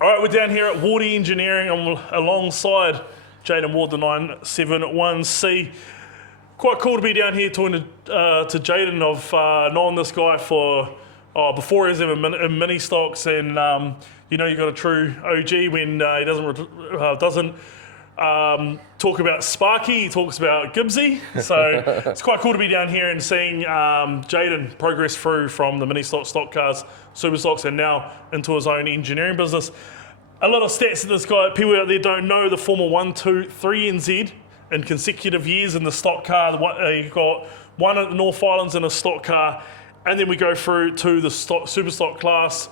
All right, we're down here at Wardy Engineering. I'm alongside Jayden Ward, the 971C. Quite cool to be down here talking to Jaden. I've known this guy for before he was ever in mini stocks, and you got a true OG when he doesn't talk about Sparky, he talks about Gibbsy. So it's quite cool to be down here and seeing Jaden progress through from the mini stock, Stockcars, Superstocks, and now into his own engineering business. A lot of stats that this guy, people out there don't know, the former 1, 2, 3 NZ in consecutive years in the stock car. He got one at the North Islands in a stock car, and then we go through to the Superstock class.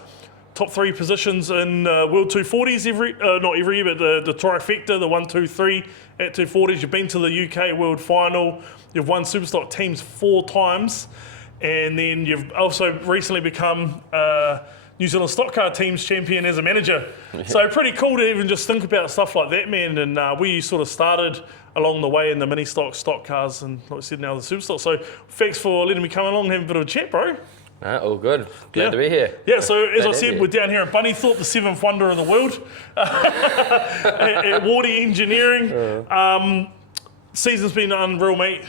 Top 3 positions in World 240s not every year, but the trifecta, the 1, 2, 3 at 240s. You've been to the UK World Final. You've won Superstock teams 4 times. And then you've also recently become New Zealand Stock Car Teams champion as a manager. Yeah. So pretty cool to even just think about stuff like that, man. And where you sort of started along the way in the mini stock cars, and like I said, now the Superstock. So thanks for letting me come along and have a bit of a chat, bro. All good. Glad to be here. Yeah, so as I said, we're down here at Bunnythorpe, the 7th wonder of the world, at Wardy Engineering. Season's been unreal, mate.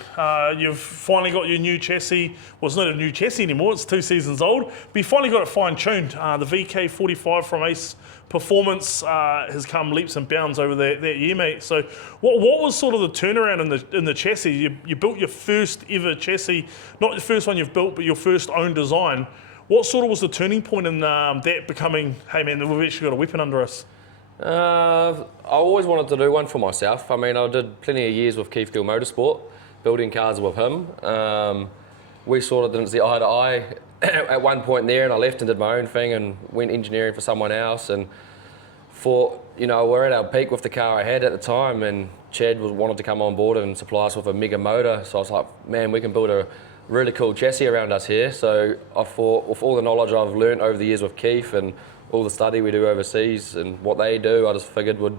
You've finally got your new chassis. Well, it's not a new chassis anymore, it's 2 seasons old. But you finally got it fine-tuned. The VK45 from Ace Performance has come leaps and bounds over that year, mate. So what was sort of the turnaround in the chassis? You built your first ever chassis, not the first one you've built, but your first own design. What sort of was the turning point in that becoming, hey man, we've actually got a weapon under us? I always wanted to do one for myself. I mean, I did plenty of years with Keith Gill Motorsport, building cars with him. We sort of didn't see eye to eye at one point there, and I left and did my own thing and went engineering for someone else. And we're at our peak with the car I had at the time, and Chad wanted to come on board and supply us with a mega motor. So I was like, man, we can build a really cool chassis around us here. So I thought, with all the knowledge I've learned over the years with Keith and all the study we do overseas and what they do, I just figured we'd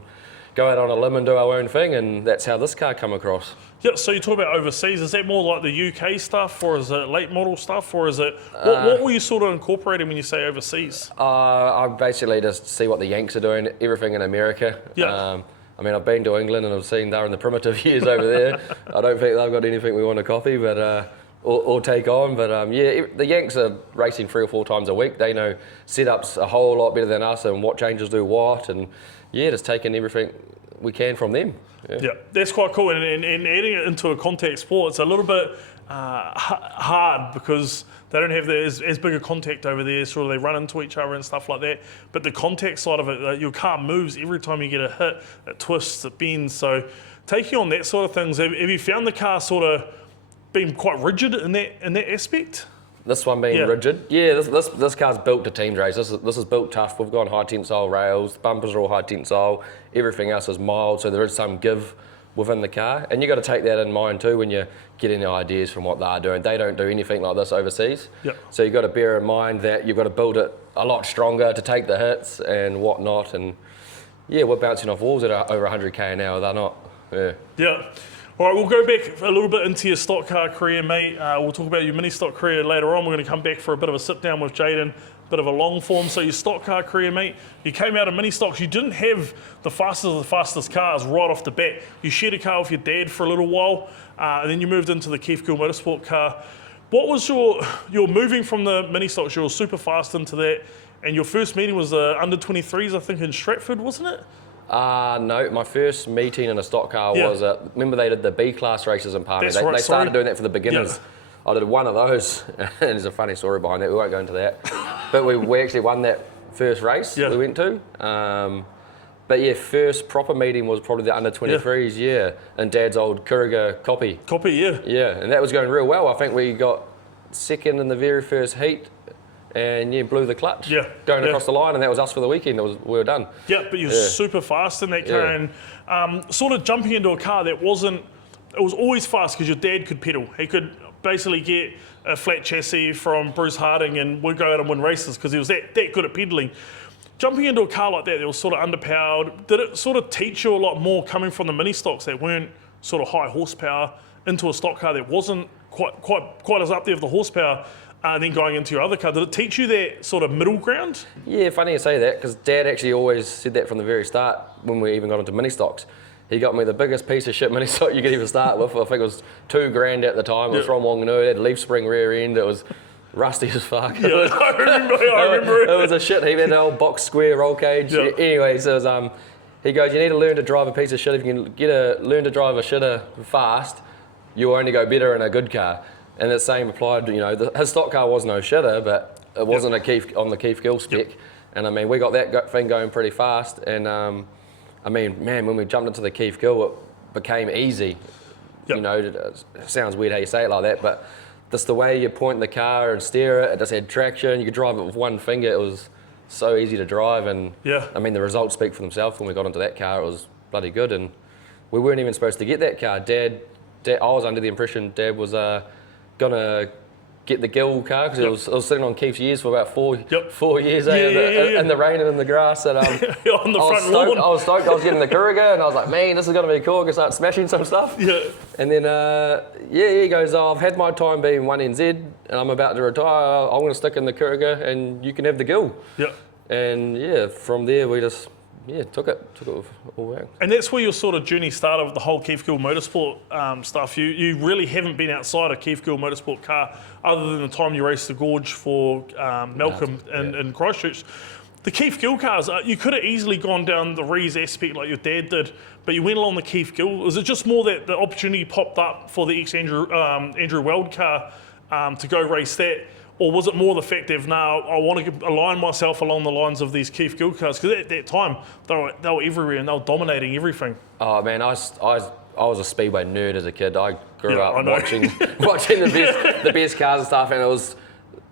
go out on a limb and do our own thing, and that's how this car come across. Yeah, so you talk about overseas, is that more like the UK stuff, or is it late model stuff, or is it, what were you sort of incorporating when you say overseas? I basically just see what the Yanks are doing, everything in America. Yeah. I mean, I've been to England and I've seen they're in the primitive years over there. I don't think they've got anything we want to copy, but or take on, but the Yanks are racing 3 or 4 times a week. They know setups a whole lot better than us and what changes do what, and just taking everything we can from them. Yeah, that's quite cool, and adding it into a contact sport, it's a little bit hard because they don't have as big a contact over there, sort of they run into each other and stuff like that, but the contact side of it, your car moves every time you get a hit, it twists, it bends, so taking on that sort of things, have you found the car sort of been quite rigid in that aspect? This one being rigid? Yeah, this car's built to team race. This is built tough. We've got high tensile rails, the bumpers are all high tensile, everything else is mild, so there is some give within the car. And you've got to take that in mind too when you're getting the ideas from what they're doing. They don't do anything like this overseas. Yep. So you've got to bear in mind that you've got to build it a lot stronger to take the hits and whatnot. And we're bouncing off walls at over 100k an hour, they're not. Yeah. All right, we'll go back a little bit into your stock car career, mate. We'll talk about your mini stock career later on. We're going to come back for a bit of a sit down with Jaden, a bit of a long form. So your stock car career, mate, you came out of mini stocks. You didn't have the fastest cars right off the bat. You shared a car with your dad for a little while, and then you moved into the Keith Gill Motorsport car. What was your moving from the mini stocks? You were super fast into that, and your first meeting was the under 23s, I think, in Stratford, wasn't it? No, my first meeting in a stock car was, remember they did the B-class races in Palmy? They started doing that for the beginners. Yeah. I did one of those, and there's a funny story behind that, we won't go into that. But we actually won that first race we went to. But first proper meeting was probably the under 23s, in Dad's old Kuriga copy. Yeah, and that was going real well. I think we got second in the very first heat, and blew the clutch going across the line, and that was us for the weekend. We were done. Yeah, but you're super fast in that car, and sort of jumping into a car that wasn't, it was always fast because your dad could pedal. He could basically get a flat chassis from Bruce Harding and we'd go out and win races because he was that good at pedaling. Jumping into a car like that was sort of underpowered, did it sort of teach you a lot more coming from the mini stocks that weren't sort of high horsepower into a stock car that wasn't quite as up there with the horsepower? then going into your other car. Did it teach you that sort of middle ground? Yeah, funny you say that, because Dad actually always said that from the very start when we even got into mini stocks. He got me the biggest piece of shit mini stock you could even start with. I think it was $2,000 at the time. It was from Wanganui. It had a leaf spring rear end. It was rusty as fuck. Yeah, I remember it. It was a shit heap. It had an old box square roll cage. Yeah. Anyway, so it was, he goes, you need to learn to drive a piece of shit. If you can learn to drive a shitter fast, you'll only go better in a good car. And the same applied, his stock car was no shitter, but it wasn't on the Keith Gill spec. Yep. And I mean, we got that thing going pretty fast. And I mean, man, when we jumped into the Keith Gill, it became easy. Yep. It sounds weird how you say it like that, but just the way you point the car and steer it, it just had traction. You could drive it with one finger. It was so easy to drive. And I mean, the results speak for themselves. When we got into that car, it was bloody good. And we weren't even supposed to get that car. Dad I was under the impression Dad was gonna get the Gill car, because it was sitting on Keith's years for about 4 years in the rain and in the grass. And on the front lawn. I was stoked. I was getting the Courier, and I was like, man, this is gonna be cool. I can start smashing some stuff. Yeah. And then he goes, I've had my time being 1NZ, and I'm about to retire. I'm gonna stick in the Courier, and you can have the Gill. Yeah. And from there we just took it all out. And that's where your sort of journey started with the whole Keith Gill Motorsport stuff. You really haven't been outside a Keith Gill Motorsport car other than the time you raced the Gorge for Malcolm in Christchurch. The Keith Gill cars, you could have easily gone down the Rees aspect like your dad did, but you went along the Keith Gill. Was it just more that the opportunity popped up for the Andrew Weld car to go race that? Or was it more the fact of, I want to align myself along the lines of these Keith Gill cars? Because at that time, they were everywhere and they were dominating everything. Oh, man, I was a speedway nerd as a kid. I grew up watching the best cars and stuff, and it was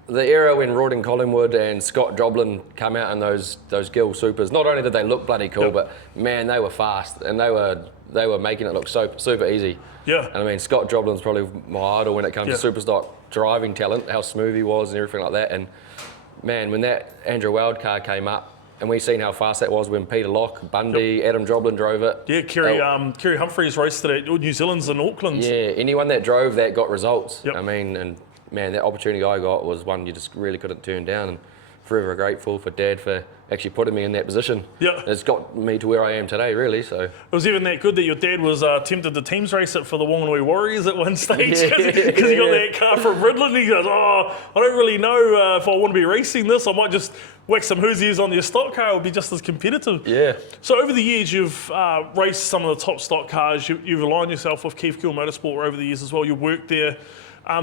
the era when Rod and Collingwood and Scott Joblin come out in those Gill Supers. Not only did they look bloody cool, but, man, they were fast, and they were making it look so super easy. Yeah. And I mean, Scott Joblin's probably my idol when it comes to Superstock driving talent, how smooth he was and everything like that. And man, when that Andrew Weld car came up, and we seen how fast that was when Peter Locke, Bundy, Adam Joblin drove it. Yeah, Kerry Humphreys raced it at New Zealand's and Auckland's. Yeah, anyone that drove that got results. Yep. I mean, and man, that opportunity I got was one you just really couldn't turn down. And forever grateful for Dad for actually putting me in that position. Yeah. It's got me to where I am today, really. So it was even that good that your dad was tempted to teams race it for the Wanganui Warriors at one stage, because he got that car from Ridland. He goes, I don't really know if I want to be racing this. I might just whack some Hoosiers on your stock car. It would be just as competitive. Yeah. So over the years, you've raced some of the top stock cars. You've aligned yourself with Keith Gill Motorsport over the years as well. You worked there.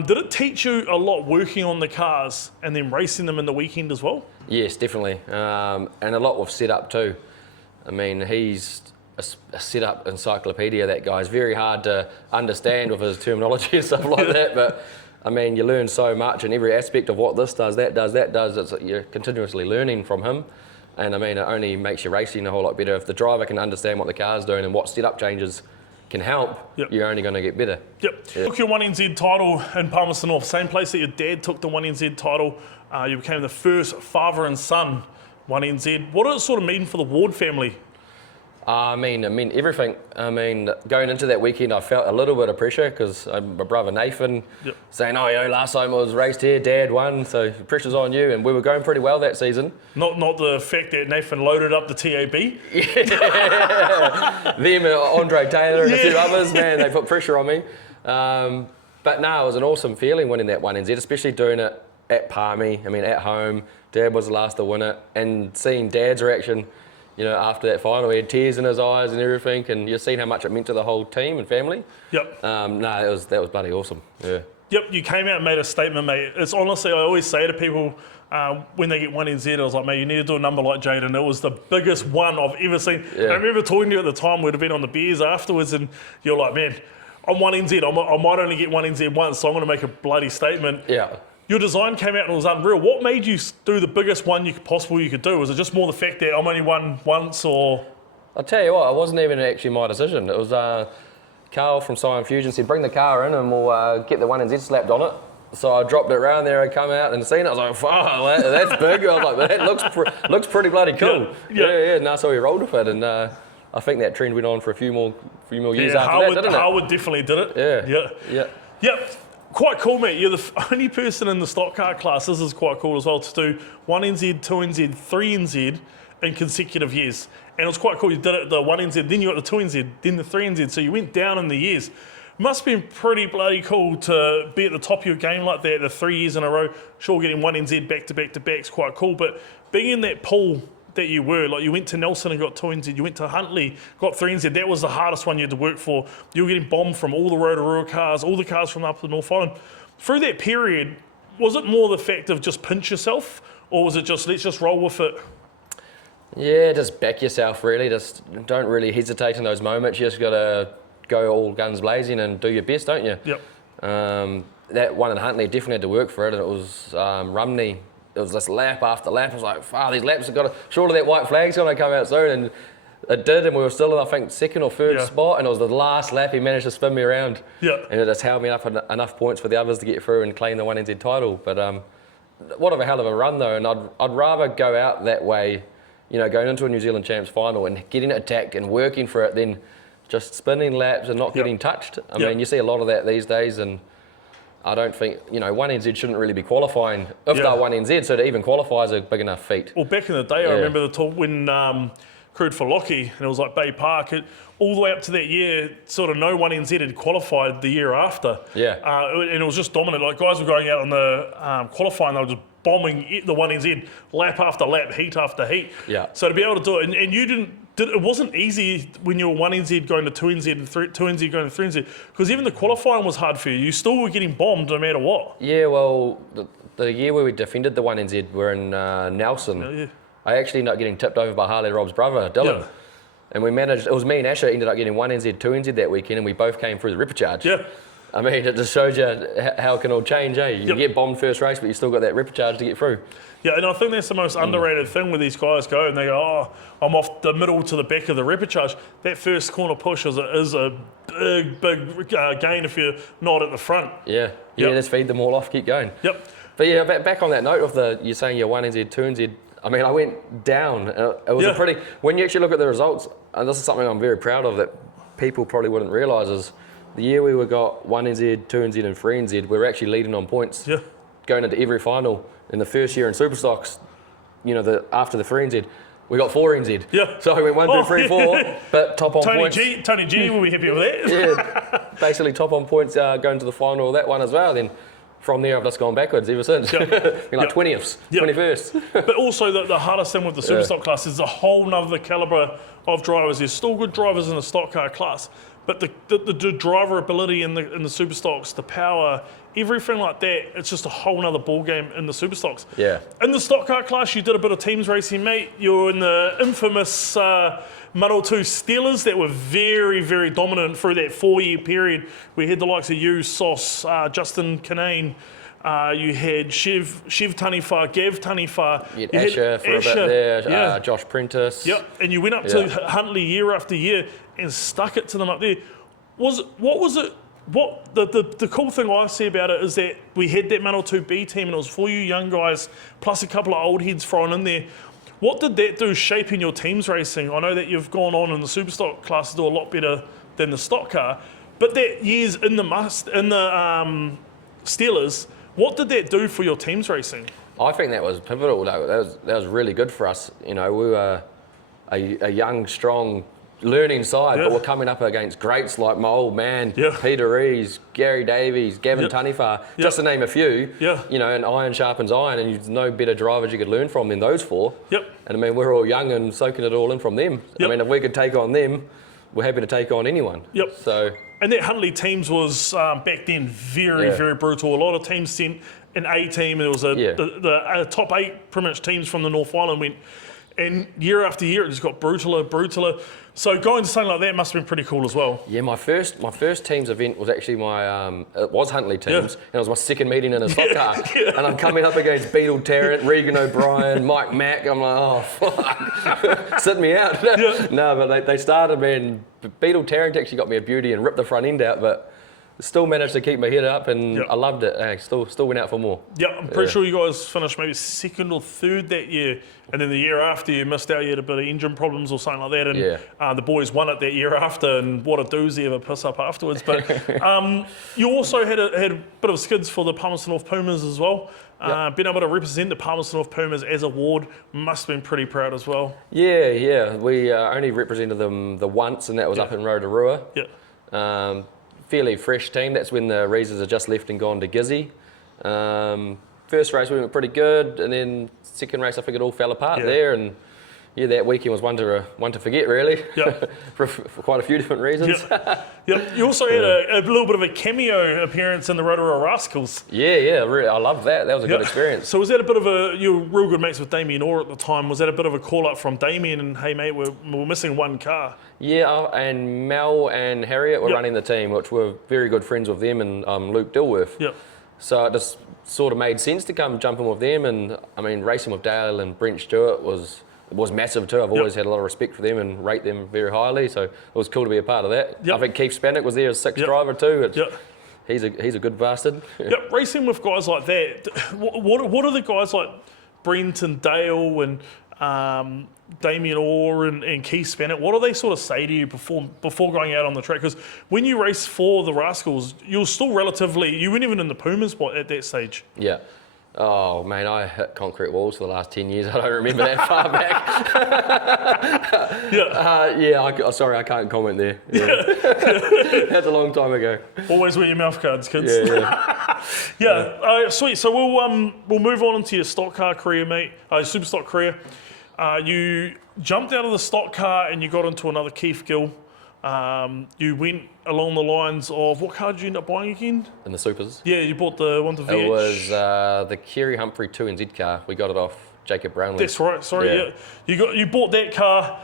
Did it teach you a lot working on the cars and then racing them in the weekend as well? Yes, definitely. And a lot with setup too. I mean, he's a setup encyclopedia, that guy. It's very hard to understand with his terminology and stuff like that, but I mean, you learn so much in every aspect of what this does, that does, that does. You're continuously learning from him. And I mean, it only makes your racing a whole lot better. If the driver can understand what the car's doing and what setup changes can help, you're only going to get better. Yep. Took your 1NZ title in Palmerston North, same place that your dad took the 1NZ title. You became the first father and son 1NZ. What did it sort of mean for the Ward family? I mean everything. I mean, going into that weekend, I felt a little bit of pressure because my brother Nathan saying, last time I was raced here, Dad won, so the pressure's on you. And we were going pretty well that season. Not the fact that Nathan loaded up the TAB. Them, Andre Taylor and a few others, man, they put pressure on me. But no, it was an awesome feeling winning that 1NZ, especially doing it at Palmy. I mean, at home. Dad was the last to win it, and seeing Dad's reaction, after that final, he had tears in his eyes and everything, and you've seen how much it meant to the whole team and family. Yep. That was bloody awesome. Yeah. Yep, you came out and made a statement, mate. It's honestly, I always say to people when they get 1NZ, I was like, mate, you need to do a number like Jaden. It was the biggest one I've ever seen. Yeah. I remember talking to you at the time, we'd have been on the beers afterwards, and you're like, man, I'm 1NZ. I might only get 1NZ once, so I'm going to make a bloody statement. Yeah. Your design came out and it was unreal. What made you do the biggest one you could do? Was it just more the fact that I'm only won once, or? I'll tell you what, it wasn't even actually my decision. It was Carl from Scion Fusion said, bring the car in and we'll get the 1NZ slapped on it. So I dropped it around there and come out and seen it. I was like, wow, that's big. I was like, that looks pretty bloody cool. Yeah. And that's how we rolled with it. And I think that trend went on for a few more years after that, didn't it? Harwood definitely did it. Yeah. Yep. Quite cool, mate. You're the only person in the stock car class, this is quite cool as well, to do 1NZ, 2NZ, 3NZ in consecutive years. And it was quite cool. You did it the 1NZ, then you got the 2NZ, then the 3NZ. So you went down in the years. Must have been pretty bloody cool to be at the top of your game like that, the 3 years in a row. Sure, getting 1NZ back to back to back is quite cool, but being in that pool that you were, like you went to Nelson and got 2NZ, you went to Huntley, got 3NZ, that was the hardest one you had to work for. You were getting bombed from all the Rotorua cars, all the cars from up the North Island. Through that period, was it more the fact of just pinch yourself, or was it just, let's just roll with it? Yeah, just back yourself really. Just don't really hesitate in those moments. You just got to go all guns blazing and do your best, don't you? Yep. That one in Huntley definitely had to work for it. And it was Rumney. It was just lap after lap. I was like, these laps have got to, surely that white flag's going to come out soon. And it did, and we were still in, I think, second or third spot, and it was the last lap he managed to spin me around. Yeah. And it just held me up enough points for the others to get through and claim the 1NZ title. But what a hell of a run, though, and I'd rather go out that way, going into a New Zealand Champs final and getting it attacked and working for it than just spinning laps and not getting touched. I mean, you see a lot of that these days, and I don't think, 1NZ shouldn't really be qualifying if they're 1NZ, so to even qualify is a big enough feat. Well, back in the day, I remember the talk when crewed for Lockie, and it was like Bay Park, all the way up to that year, sort of no 1NZ had qualified the year after. Yeah. And it was just dominant. Like guys were going out on the qualifying, they were just bombing the 1NZ lap after lap, heat after heat. Yeah. So to be able to do it, and you it wasn't easy when you were 1NZ going to 2NZ and 2NZ going to 3NZ, because even the qualifying was hard for you. You still were getting bombed no matter what. Yeah, well, the year where we defended the 1NZ, we're in Nelson. Yeah. I actually ended up getting tipped over by Harley Rob's brother, Dylan. Yeah. And we managed, it was me and Asher ended up getting 1NZ, 2NZ that weekend, and we both came through the repecharge. Yeah. I mean, it just shows you how it can all change, eh? You get bombed first race, but you still got that repecharge to get through. Yeah, and I think that's the most underrated thing where these guys go and they go, oh, I'm off the middle to the back of the repecharge. That first corner push is a big gain if you're not at the front. Yeah, just feed them all off, keep going. Yep. But yeah, back on that note of you're saying you're 1NZ, 2NZ, I mean, I went down. It was a pretty, when you actually look at the results, and this is something I'm very proud of that people probably wouldn't realise, is the year we got 1NZ, 2NZ and 3NZ, we were actually leading on points going into every final. In the first year in Superstocks, after the 3NZ, we got 4NZ. Yeah. So we went 1, 2, 3, 4, but top on points. Tony G will be happy with that. Yeah, basically top on points going to the final of that one as well. Then from there, I've just gone backwards ever since. Been like 20th, 21st. But also the hardest thing with the Superstock class is a whole nother calibre of drivers. There's still good drivers in the stock car class, but the driver ability in the Superstocks, the power, everything like that, it's just a whole nother ball game in the Superstocks. Yeah. In the stock car class, you did a bit of teams racing, mate. You're in the infamous Muddle 2 Steelers that were very, very dominant through that 4-year period. We had the likes of you, Sauce, Justin Canane. You had Shiv Tanifa, Gav Tanifa. You had Asher for a bit there, Josh Prentice. Yep, and you went up to Huntley year after year and stuck it to them up there. The cool thing I see about it is that we had that Muddle 2B team and it was for you young guys, plus a couple of old heads thrown in there. What did that do shaping your teams racing? I know that you've gone on in the Superstock class to do a lot better than the stock car, but that years in the Steelers, what did that do for your teams racing? I think that was pivotal. That was really good for us. We were a young, strong, learning side, but we're coming up against greats like my old man, Peter Rees, Gary Davies, Gavin Tanifa, just to name a few. And iron sharpens iron, and there's no better drivers you could learn from than those four. And I mean, we're all young and soaking it all in from them. I mean, if we could take on them, we're happy to take on anyone. So. And that Huntley teams was back then very, very brutal. A lot of teams sent an A team. There was the top 8 pretty much teams from the North Island went, and year after year it just got brutaler. So going to something like that must have been pretty cool as well. Yeah, my first teams event was actually it was Huntley teams, and it was my second meeting in a stock car. And I'm coming up against Beetle Tarrant, Regan O'Brien, Mike Mack. I'm like, oh fuck, sit me out. No, but they started, man. Beetle Tarrant actually got me a beauty and ripped the front end out, but still managed to keep my head up, and Yep. I loved it. Still went out for more. Yeah, I'm pretty sure you guys finished maybe second or third that year, and then the year after you missed out, you had a bit of engine problems or something like that, and the boys won it that year after, and what a doozy of a piss up afterwards. But you also had a bit of skids for the Palmerston North Pumas as well. Being able to represent the Palmerston North Pumas as a ward must have been pretty proud as well. Yeah. We only represented them the once, and that was up in Rotorua. Yeah. Fairly fresh team. That's when the Reasons had just left and gone to Gizzy. First race we went pretty good, and then second race I think it all fell apart there. And that weekend was one to forget really. Yep. for quite a few different reasons. Yep. You also had a little bit of a cameo appearance in the Rotorua Rascals. Yeah. Really, I loved that. That was a good experience. So was that a bit of you were real good mates with Damien Orr at the time? Was that a bit of a call up from Damien and hey mate, we're missing one car? Yeah, and Mel and Harriet were running the team, which were very good friends with them and Luke Dilworth. Yep. So it just sort of made sense to come jump in with them, and I mean racing with Dale and Brent Stewart was massive too. I've always had a lot of respect for them and rate them very highly, so it was cool to be a part of that. I think Keith Spanik was there as sixth driver too. He's a good bastard. Yep, racing with guys like that. What are the guys like Brent and Dale and Damien Orr and Keith Spanik? What do they sort of say to you before going out on the track? Because when you race for the Rascals, you're still you weren't even in the Pumas at that stage. Yeah. Oh man, I hit concrete walls for the last 10 years. I don't remember that far back. Sorry, I can't comment there. Yeah. That's a long time ago. Always wear your mouth guards, kids. Yeah. Sweet. So we'll move on into your stock car career, mate. Superstock career. You jumped out of the stock car and you got into another Keith Gill. You went along the lines of, what car did you end up buying again? In the Supers. Yeah, you bought the one to VH. It was the Kerry Humphrey 2NZ car. We got it off Jacob Brownlee. That's right. Sorry, You bought that car.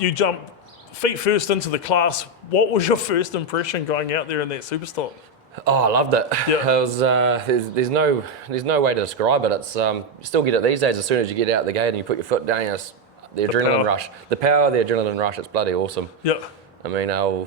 You jumped feet first into the class. What was your first impression going out there in that Superstock? Oh, I loved it. Yeah. It was, there's no way to describe it. It's you still get it these days. As soon as you get out the gate and you put your foot down, it's the adrenaline rush. The power, the adrenaline rush. It's bloody awesome. Yeah. I mean, our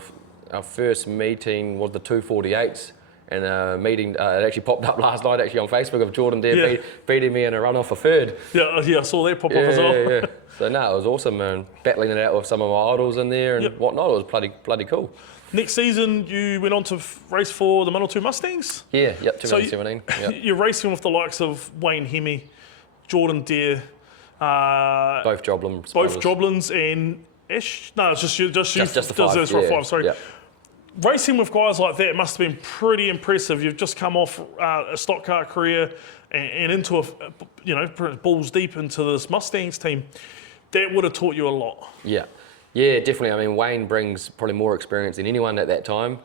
first meeting was the 248s, and a meeting it actually popped up last night actually on Facebook of Jordan there beating me in a run-off for third. Yeah, I saw that pop off as well. Yeah. So no, it was awesome, man. Battling it out with some of my idols in there and whatnot. It was bloody cool. Next season, you went on to race for the Manawatu Mustangs? Yeah, 2017. So you're racing with the likes of Wayne Hemme, Jordan Dare, both Joblins and Ash. No, it's just you. Just the five. Five. Sorry. Yeah. Racing with guys like that must have been pretty impressive. You've just come off a stock car career and into balls deep into this Mustangs team. That would have taught you a lot. Yeah, definitely. I mean, Wayne brings probably more experience than anyone at that time,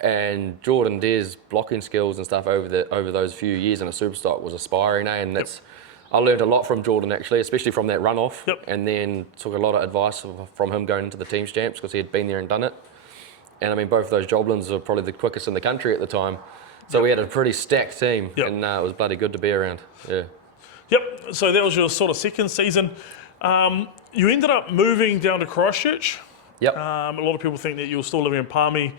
and Jordan Dare's blocking skills and stuff over those few years in a Superstock was aspiring, and that's. I learned a lot from Jordan actually, especially from that runoff, and then took a lot of advice from him going into the team champs because he had been there and done it. And I mean, both of those Joblins were probably the quickest in the country at the time. So we had a pretty stacked team, and it was bloody good to be around. Yeah. Yep. So that was your sort of second season. You ended up moving down to Christchurch. Yep. A lot of people think that you were still living in Palmy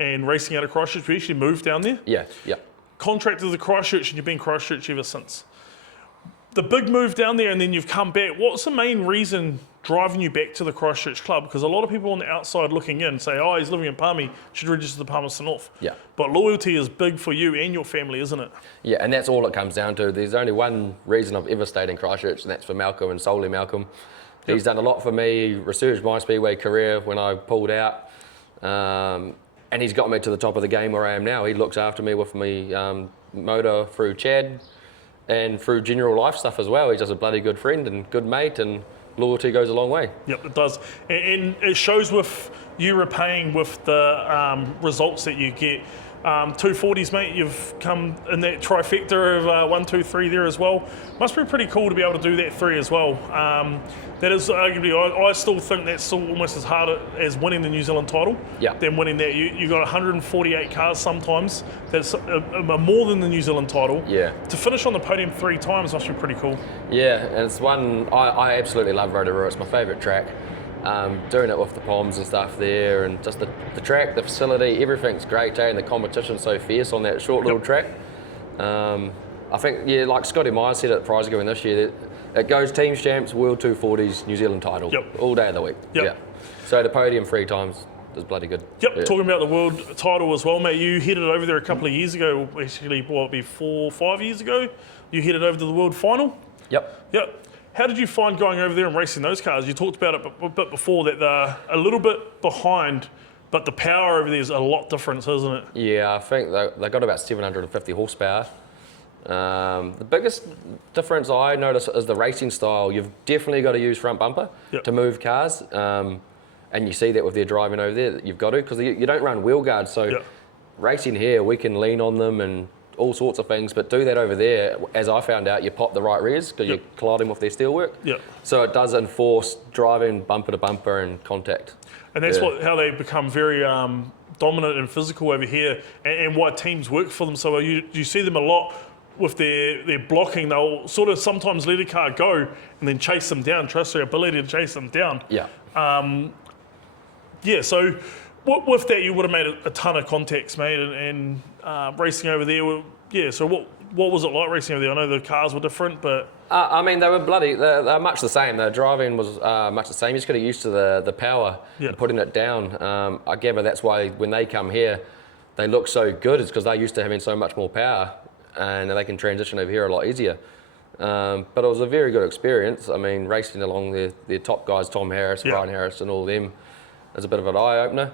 and racing out of Christchurch. You actually moved down there. Yeah. Contracted to Christchurch, and you've been Christchurch ever since. The big move down there, and then you've come back. What's the main reason driving you back to the Christchurch club? Because a lot of people on the outside looking in say, oh, he's living in Palmy, should register the Palmerston North. Yeah. But loyalty is big for you and your family, isn't it? Yeah, and that's all it comes down to. There's only one reason I've ever stayed in Christchurch, and that's for Malcolm and solely Malcolm. He's done a lot for me, resurged my speedway career when I pulled out, and he's got me to the top of the game where I am now. He looks after me with me motor through Chad, and through general life stuff as well. He's just a bloody good friend and good mate, and loyalty goes a long way. Yep, it does. And it shows with you repaying with the results that you get. 240s, mate, you've come in that trifecta of 1, 2, 3 there as well. Must be pretty cool to be able to do that 3 as well. That is arguably, I still think that's still almost as hard as winning the New Zealand title than winning that. You got 148 cars sometimes. That's more than the New Zealand title. Yeah. To finish on the podium 3 times must be pretty cool. Yeah, and it's one, I absolutely love Rotorua. It's my favourite track. doing it with the Poms and stuff there, and just the track, the facility, everything's great, and the competition's so fierce on that short little track. I think, like Scotty Myers said at Prize Giving this year, that it goes Teams Champs, World 240s, New Zealand title, all day of the week. So the podium 3 times is bloody good. Talking about the world title as well, mate, you headed over there a couple of years ago, basically, what, 4 or 5 years ago? You headed over to the world final? Yep. How did you find going over there and racing those cars? You talked about it a bit before, that they're a little bit behind, but the power over there is a lot different, isn't it? Yeah, I think they got about 750 horsepower. The biggest difference I notice is the racing style. You've definitely got to use front bumper to move cars, and you see that with their driving over there. You've got to, because you don't run wheel guards. So racing here, we can lean on them and all sorts of things, but do that over there, as I found out, you pop the right rears because you're colliding with their steelwork. So it does enforce driving bumper to bumper and contact. And that's how they become very dominant and physical over here, and why teams work for them. So you see them a lot with their blocking. They'll sort of sometimes let a car go and then chase them down, trust their ability to chase them down. So with that, you would have made a ton of contacts, mate, and racing over there. So what was it like racing over there? I know the cars were different, but... I mean, they were they're much the same. The driving was much the same. You just got to get used to the power and putting it down. I gather that's why when they come here, they look so good. It's because they're used to having so much more power, and they can transition over here a lot easier. But it was a very good experience. I mean, racing along the top guys, Tom Harris, Brian Harris, and all of them, is a bit of an eye-opener.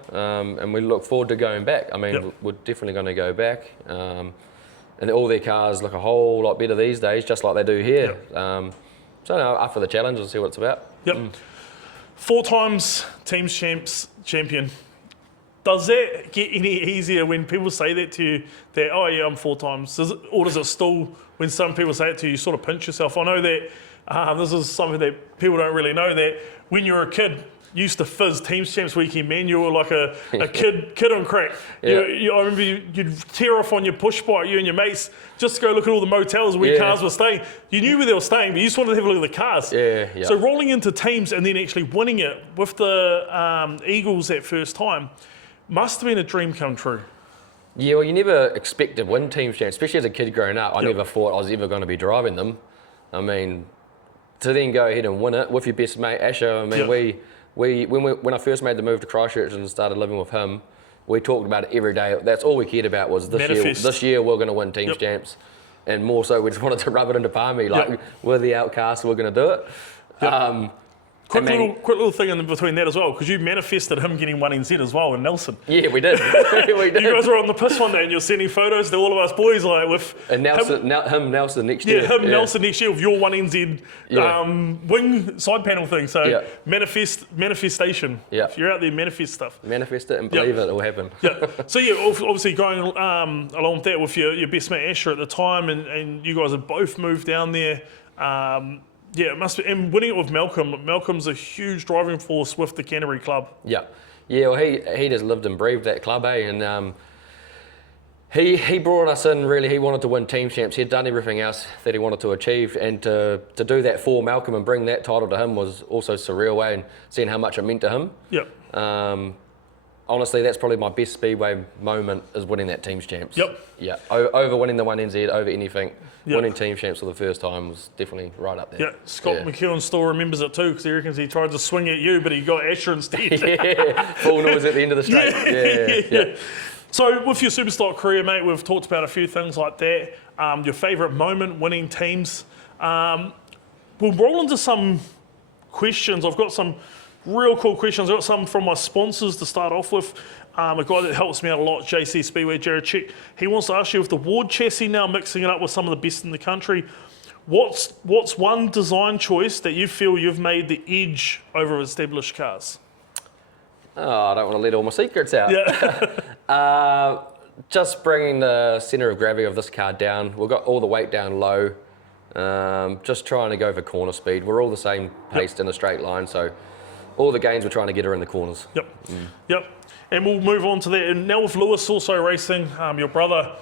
And we look forward to going back. I mean, we're definitely going to go back. And all their cars look a whole lot better these days, just like they do here. So no, up for the challenge and see what it's about. 4 times Teams champion. Does that get any easier when people say that to you, that, oh yeah, I'm 4 times? Or does it still, when some people say it to you, you sort of pinch yourself? I know that this is something that people don't really know, that when you were a kid, you used to fizz Teams Champs weekend, man. You were like a kid on crack. I remember you'd tear off on your push bike, you and your mates, just to go look at all the motels where cars were staying. You knew where they were staying, but you just wanted to have a look at the cars. So rolling into Teams and then actually winning it with the Eagles that first time must have been a dream come true. Yeah, well, you never expect to win Teams Champs, especially as a kid growing up. I never thought I was ever going to be driving them. I mean, to then go ahead and win it with your best mate, Asher, I mean, when I first made the move to Christchurch and started living with him, we talked about it every day. That's all we cared about was this year we're going to win Teams Champs. And more so, we just wanted to rub it into Palmy, like, we're the outcasts, we're going to do it. Quick little thing in between that as well, because you manifested him getting 1NZ as well in Nelson. Yeah, we did. You guys were on the piss one day and you're sending photos to all of us boys, like with... And Nelson, Nelson next year. Nelson next year with your 1NZ wing side panel thing. So manifestation. If you're out there, manifest stuff. Manifest it and believe it will happen. So obviously going along with that with your best mate Asher at the time, and you guys have both moved down there. It must be. And winning it with Malcolm. Malcolm's a huge driving force with the Canterbury club. Well, he just lived and breathed that club, And he brought us in, really. He wanted to win Teams Champs. He'd done everything else that he wanted to achieve. And to do that for Malcolm and bring that title to him was also surreal, and seeing how much it meant to him. Honestly, that's probably my best Speedway moment, is winning that Teams Champs. Over winning the 1NZ, over anything. Winning Teams Champs for the first time was definitely right up there. Scott McKeown still remembers it too, because he reckons he tried to swing at you, but he got Asher instead. Full noise at the end of the straight. So with your Superstock career, mate, we've talked about a few things like that. Your favourite moment, winning teams. We'll roll into some questions. I've got some real cool questions. I've got some from my sponsors to start off with. A guy that helps me out a lot, JC Speedway, Jared Chick. He wants to ask you, with the Ward chassis now mixing it up with some of the best in the country, what's one design choice that you feel you've made the edge over established cars? Oh, I don't want to let all my secrets out. Just bringing the centre of gravity of this car down. We've got all the weight down low. Just trying to go for corner speed. We're all the same paced in a straight line, so all the gains we're trying to get are in the corners. And we'll move on to that. And now with Lewis also racing, your brother,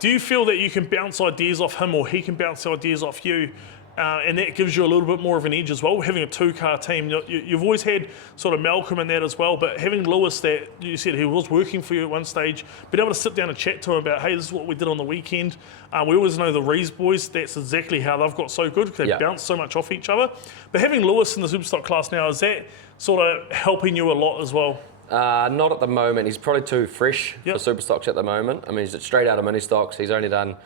do you feel that you can bounce ideas off him, or he can bounce ideas off you, And that gives you a little bit more of an edge as well, having a two-car team. You've always had sort of Malcolm in that as well, but having Lewis, that you said he was working for you at one stage, being able to sit down and chat to him about, hey, this is what we did on the weekend. We always know the Rees boys, that's exactly how they've got so good, because they bounce so much off each other. But having Lewis in the Superstock class now, is that sort of helping you a lot as well? Not at the moment. He's probably too fresh for Superstocks at the moment. I mean, he's straight out of mini stocks. He's only done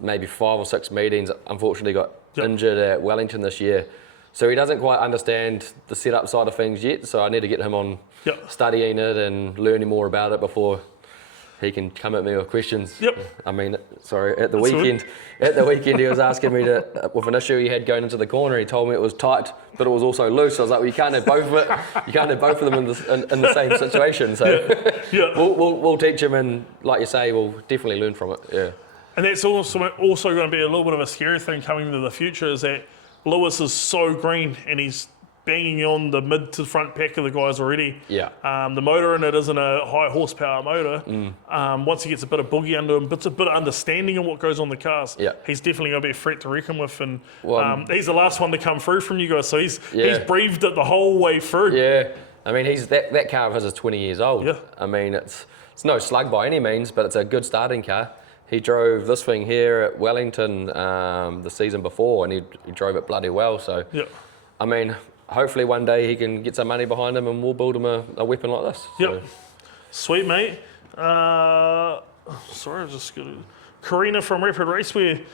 maybe 5 or 6 meetings. Unfortunately, got injured at Wellington this year. So he doesn't quite understand the setup side of things yet. So I need to get him on studying it and learning more about it before he can come at me with questions. I mean, sorry, at the weekend he was asking me with an issue he had going into the corner. He told me it was tight, but it was also loose. I was like, well, you can't have both of it. You can't have both of them in the same situation. So we'll teach him, and like you say, we'll definitely learn from it. Yeah. And that's also going to be a little bit of a scary thing coming into the future, is that Lewis is so green and he's banging on the mid to front pack of the guys already. The motor in it isn't a high horsepower motor. Once he gets a bit of boogie under him, but a bit of understanding of what goes on the cars, he's definitely going to be a threat to reckon with. And he's the last one to come through from you guys, so he's breathed it the whole way through. I mean, that car of his is 20 years old. I mean, it's no slug by any means, but it's a good starting car. He drove this thing here at Wellington the season before, and he drove it bloody well. So, I mean, hopefully one day he can get some money behind him, and we'll build him a weapon like this. So. Sweet, mate. Sorry, I just got Karina from Rapid Raceway.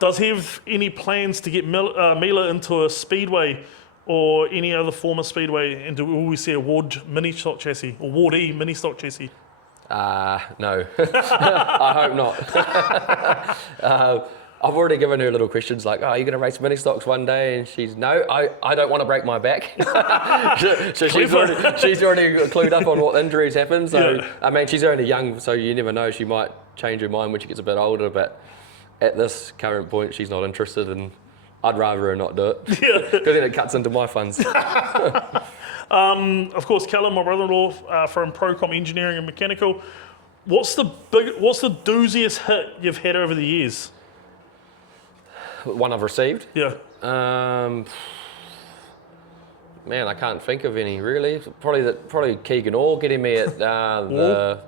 Does he have any plans to get Mila into a speedway or any other form of speedway? And will we see a Ward mini stock chassis or Ward E mini stock chassis? No, I hope not. I've already given her little questions like, oh, are you going to race mini stocks one day? And she's, no, I don't want to break my back. So she's already clued up on what injuries happen. So, I mean, she's only young, so you never know. She might change her mind when she gets a bit older, but at this current point, she's not interested, and I'd rather her not do it. Because then it cuts into my funds. Of course, Callum, my brother-in-law from Procom Engineering and Mechanical. What's the dooziest hit you've had over the years? One I've received? Yeah. Man, I can't think of any really. Probably Keegan Orr getting me at the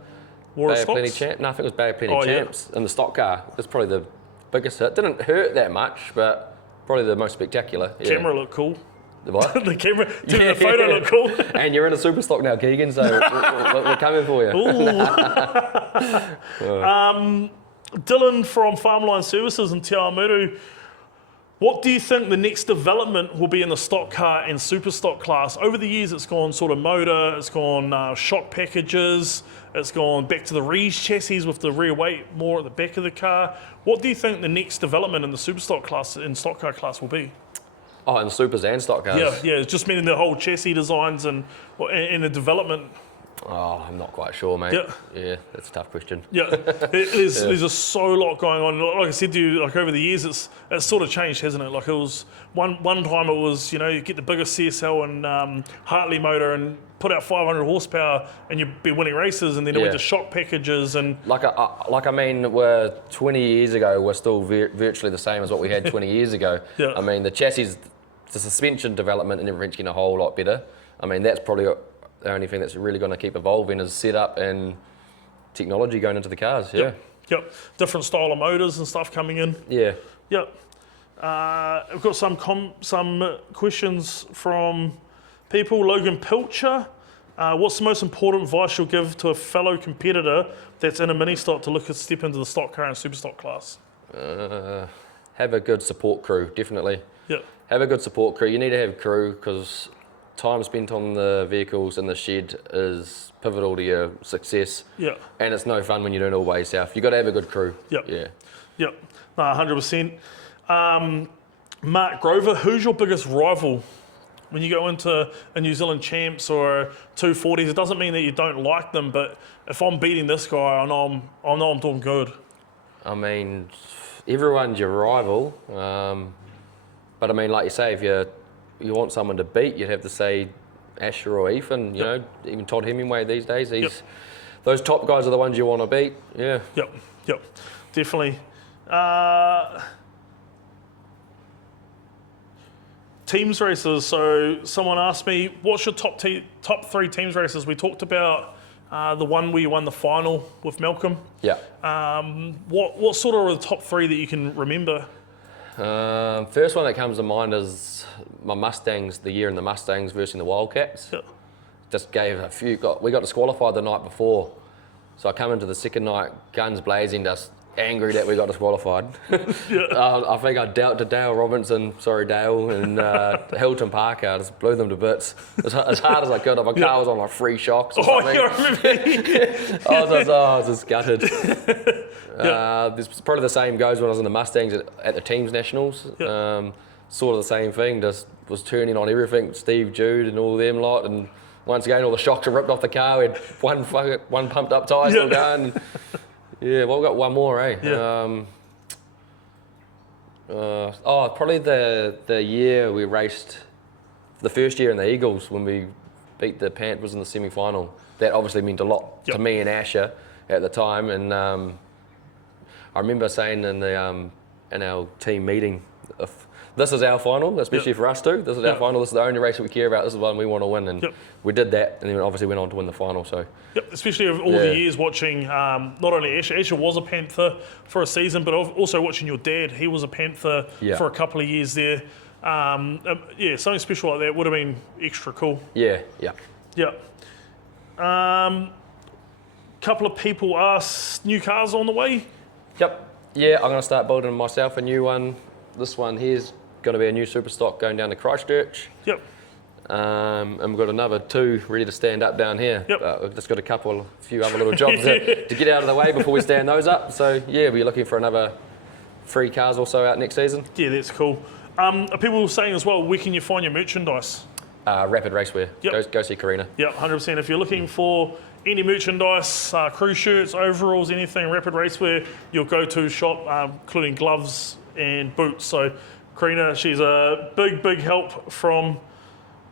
Bay of Plenty Champs. No, I think it was Bay of Plenty Champs in the stock car. That's probably the biggest hit. Didn't hurt that much, but probably the most spectacular. Camera looked cool. The what? The camera, the photo looked cool. And you're in a Superstock now, Keegan, so we're coming for you. Dylan from Farmline Services in Te Awamutu. What do you think the next development will be in the stock car and Superstock class? Over the years, it's gone sort of motor, it's gone shock packages, it's gone back to the Rees chassis with the rear weight more at the back of the car. What do you think the next development in the Superstock class and stock car class will be? Oh, and supers and stock cars. Yeah, it's just meaning the whole chassis designs and the development. Oh, I'm not quite sure, mate. Yeah, that's a tough question. There's just so lot going on. Like I said to you, like over the years, it's sort of changed, hasn't it? Like it was one time it was, you get the biggest CSL and Hartley motor and put out 500 horsepower and you'd be winning races, and then it went to shock packages and I mean, we're 20 years ago, we're still virtually the same as what we had 20 years ago. I mean, the chassis, the suspension development and everything's getting a whole lot better. I mean, that's probably the only thing that's really going to keep evolving is setup and technology going into the cars. Yep. Different style of motors and stuff coming in. Yep. We've got some questions from people. Logan Pilcher. What's the most important advice you'll give to a fellow competitor that's in a mini stock to look at step into the stock car and Superstock class? Have a good support crew, definitely. Have a good support crew. You need to have crew because time spent on the vehicles in the shed is pivotal to your success. And it's no fun when you're doing it all by yourself. You've got to have a good crew. No, 100%. Mark Grover, who's your biggest rival when you go into a New Zealand Champs or 240s? It doesn't mean that you don't like them, but if I'm beating this guy, I know I'm doing good. I mean, everyone's your rival. But I mean, like you say, if you want someone to beat, you'd have to say Asher or Ethan, you know, even Todd Hemingway these days. Those top guys are the ones you want to beat. Yep, definitely. teams races. So someone asked me, what's your top 3 teams races? We talked about the one where you won the final with Malcolm. Yeah. What sort of are the top 3 that you can remember? First one that comes to mind is my Mustangs, the year in the Mustangs versus the Wildcats. Yeah. Just gave a few, we got disqualified the night before. So I come into the second night, guns blazing, just angry that we got disqualified. I think I dealt to Dale Robinson, Dale, and Hilton Parker. I just blew them to bits as hard as I could. My car was on like 3 shocks or something. Yeah, I remember. I was just gutted. This probably the same goes when I was in the Mustangs at the teams nationals. Sort of the same thing, just was turning on everything, Steve Jude and all them lot, and once again all the shocks are ripped off the car. We had one pumped up tyre still going. Yeah, well, we've got one more, eh? Yeah. Probably the year we raced, the first year in the Eagles when we beat the Panthers in the semi-final. That obviously meant a lot to me and Asher at the time, and I remember saying in our team meeting, if this is our final, especially for us too. This is our final. This is the only race that we care about. This is the one we want to win, and we did that, and then obviously went on to win the final. So. Yep, especially over all the years watching not only Asher. Asher was a Panther for a season, but also watching your dad. He was a Panther for a couple of years there. Something special like that would have been extra cool. Yeah. Couple of people asked, new cars on the way? Yep. Yeah, I'm going to start building myself a new one. This one here's going to be a new Superstock going down to Christchurch. Yep. And we've got another 2 ready to stand up down here. Yep. We've just got a few other little jobs to get out of the way before we stand those up. So yeah, we're looking for another 3 cars or so out next season. Yeah, that's cool. Are people saying as well, where can you find your merchandise? Rapid Racewear. Go see Karina. Yep, 100%. If you're looking for any merchandise, crew shirts, overalls, anything, Rapid Racewear, your go-to shop, including gloves and boots. So Karina, she's a big help from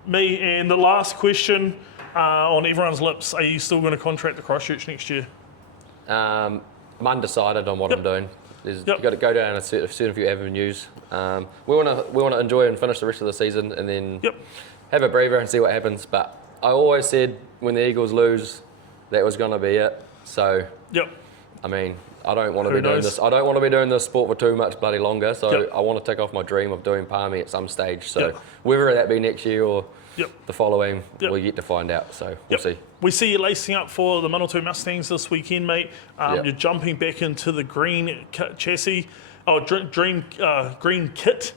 me. And the last question on everyone's lips, are you still going to contract the Christchurch next year? I'm undecided on what I'm doing. You've got to go down a certain few avenues. We want to enjoy and finish the rest of the season, and then have a breather and see what happens. But I always said when the Eagles lose, that was going to be it. So I mean, I don't want to be doing this. I don't want to be doing this sport for too much bloody longer. So I want to take off my dream of doing Palmy at some stage. So whether that be next year or the following, we'll get to find out. So we'll see. We see you lacing up for the Manawatu Mustangs this weekend, mate. You're jumping back into the green chassis, green kit.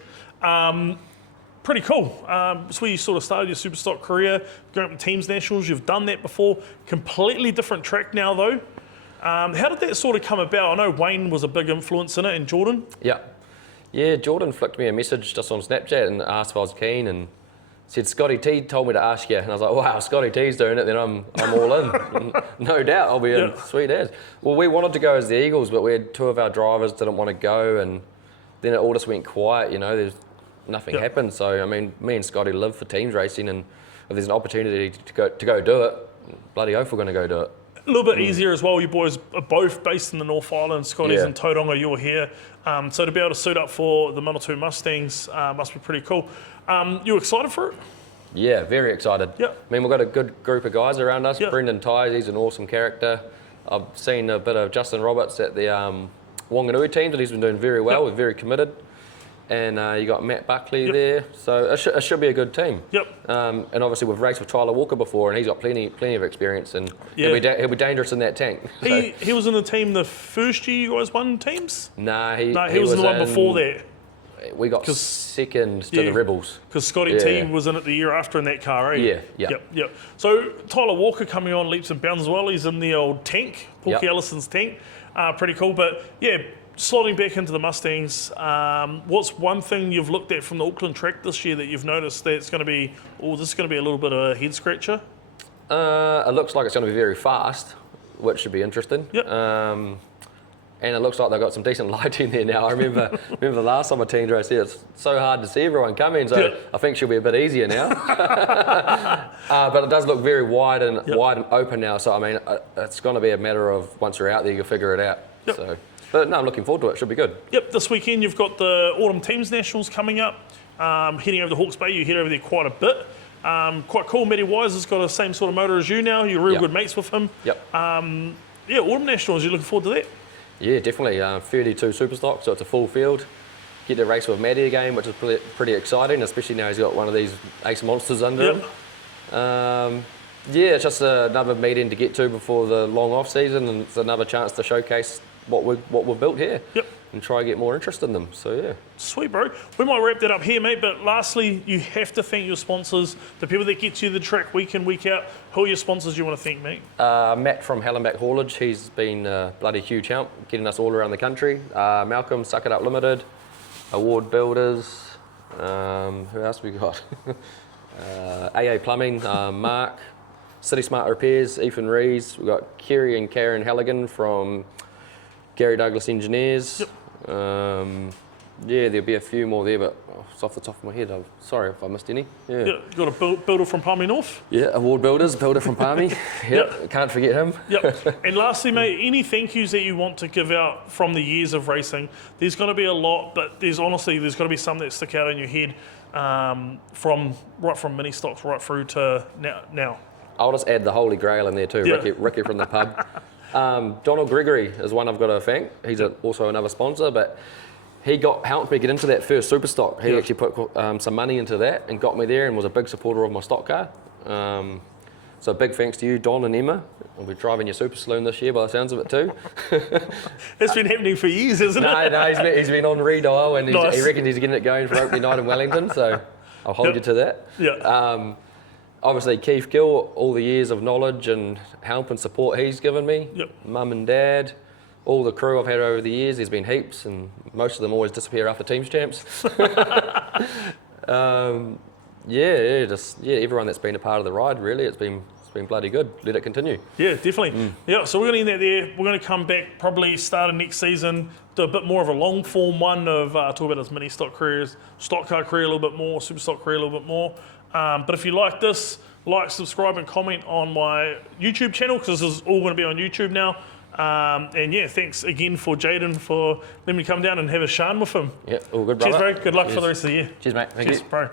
Pretty cool. It's where you sort of started your Superstock career, going up to Teams Nationals. You've done that before. Completely different track now, though. How did that sort of come about? I know Wayne was a big influence in it, and Jordan. Yeah, Jordan flicked me a message just on Snapchat and asked if I was keen, and said Scotty T told me to ask you, and I was like, wow, Scotty T's doing it, then I'm all in. No doubt, I'll be in. Sweet as. Well, we wanted to go as the Eagles, but we had 2 of our drivers didn't want to go, and then it all just went quiet. There's nothing happened. So I mean, me and Scotty live for teams racing, and if there's an opportunity to go do it, bloody oath we're going to go do it. A little bit easier as well. You boys are both based in the North Island. Scotty's in Tauranga, you're here. So to be able to suit up for the Manawatu Mustangs must be pretty cool. You excited for it? Yeah, very excited. I mean, we've got a good group of guys around us. Brendan Tighe, he's an awesome character. I've seen a bit of Justin Roberts at the Wanganui team, and he's been doing very well. We're very committed. And you got Matt Buckley there, so it should be a good team. And obviously we've raced with Tyler Walker before, and he's got plenty of experience, and he'll be dangerous in that tank. He was in the team the first year you guys won teams? Nah, he was in the one before that. We got second to the Rebels. Because Scotty T was in it the year after in that car, eh? Yep. So Tyler Walker coming on leaps and bounds as well. He's in the old tank, Porky Ellison's tank. Pretty cool, but slotting back into the Mustangs, what's one thing you've looked at from the Auckland track this year that you've noticed that's going to be, this is going to be a little bit of a head scratcher? It looks like it's going to be very fast, which should be interesting. And it looks like they've got some decent lighting there now. I remember the last time a team race here, it's so hard to see everyone coming, so I think she'll be a bit easier now. But it does look very wide and open now, so I mean, it's going to be a matter of once you're out there, you'll figure it out. So. But no, I'm looking forward to it. Should be good. This weekend you've got the Autumn Teams Nationals coming up. heading over to Hawke's Bay, you head over there quite a bit. Quite cool. Matty Wise has got the same sort of motor as you now. You're real Yep. good mates with him. Yep. Yeah, Autumn Nationals, you looking forward to that? Yeah, definitely. 32 Superstocks, so it's a full field. Get to race with Matty again, which is pretty exciting, especially now he's got one of these ace monsters under him. Yeah, it's just another meeting to get to before the long off season, and it's another chance to showcase what we've built here. Yep. And try and get more interest in them. So yeah. Sweet, bro. We might wrap that up here, mate, but lastly, you have to thank your sponsors, the people that get you the track week in, week out. Who are your sponsors you want to thank, mate? Matt from Hallenback Haulage, he's been a bloody huge help getting us all around the country. Malcolm, Suck It Up Limited, Award Builders, who else we got? AA Plumbing, Mark, City Smart Repairs, Ethan Rees, we've got Kerry and Karen Halligan from Gary Douglas Engineers. Yep. Yeah, there'll be a few more there, but it's off the top of my head. I'm sorry if I missed any. Yeah. Yeah, got a builder from Palmy North. Yeah, Award Builders, builder from Palmy. Yep, can't forget him. Yep. And lastly, mate, any thank yous that you want to give out from the years of racing? There's going to be a lot, but there's got to be some that stick out in your head from mini stocks right through to now. I'll just add the Holy Grail in there too, Yeah. Ricky from the pub. Donald Gregory is one I've got to thank. He's also another sponsor, but he helped me get into that first Superstock. He actually put some money into that and got me there and was a big supporter of my stock car. So big thanks to you, Don and Emma. We'll be driving your Super Saloon this year by the sounds of it too. It's been happening for years, isn't it? No, he's been on redial and Nice. he reckons he's getting it going for opening night in Wellington, so I'll hold you to that. Yeah. Obviously, Keith Gill, all the years of knowledge and help and support he's given me. Yep. Mum and Dad, all the crew I've had over the years, there's been heaps, and most of them always disappear after teams champs. Everyone that's been a part of the ride, really, it's been bloody good. Let it continue. Yeah, definitely. Yeah, so we're going to end that there. We're going to come back probably start of next season, do a bit more of a long form one of talk about his mini stock careers, stock car career a little bit more, super stock career a little bit more. But if you like this, like, subscribe and comment on my YouTube channel because this is all going to be on YouTube now. And yeah, thanks again for Jaden for letting me come down and have a shan with him. Yeah, all good, brother. Cheers, bro. Good luck for Cheers. the rest of the year. Cheers, mate. Thank Cheers, you. bro.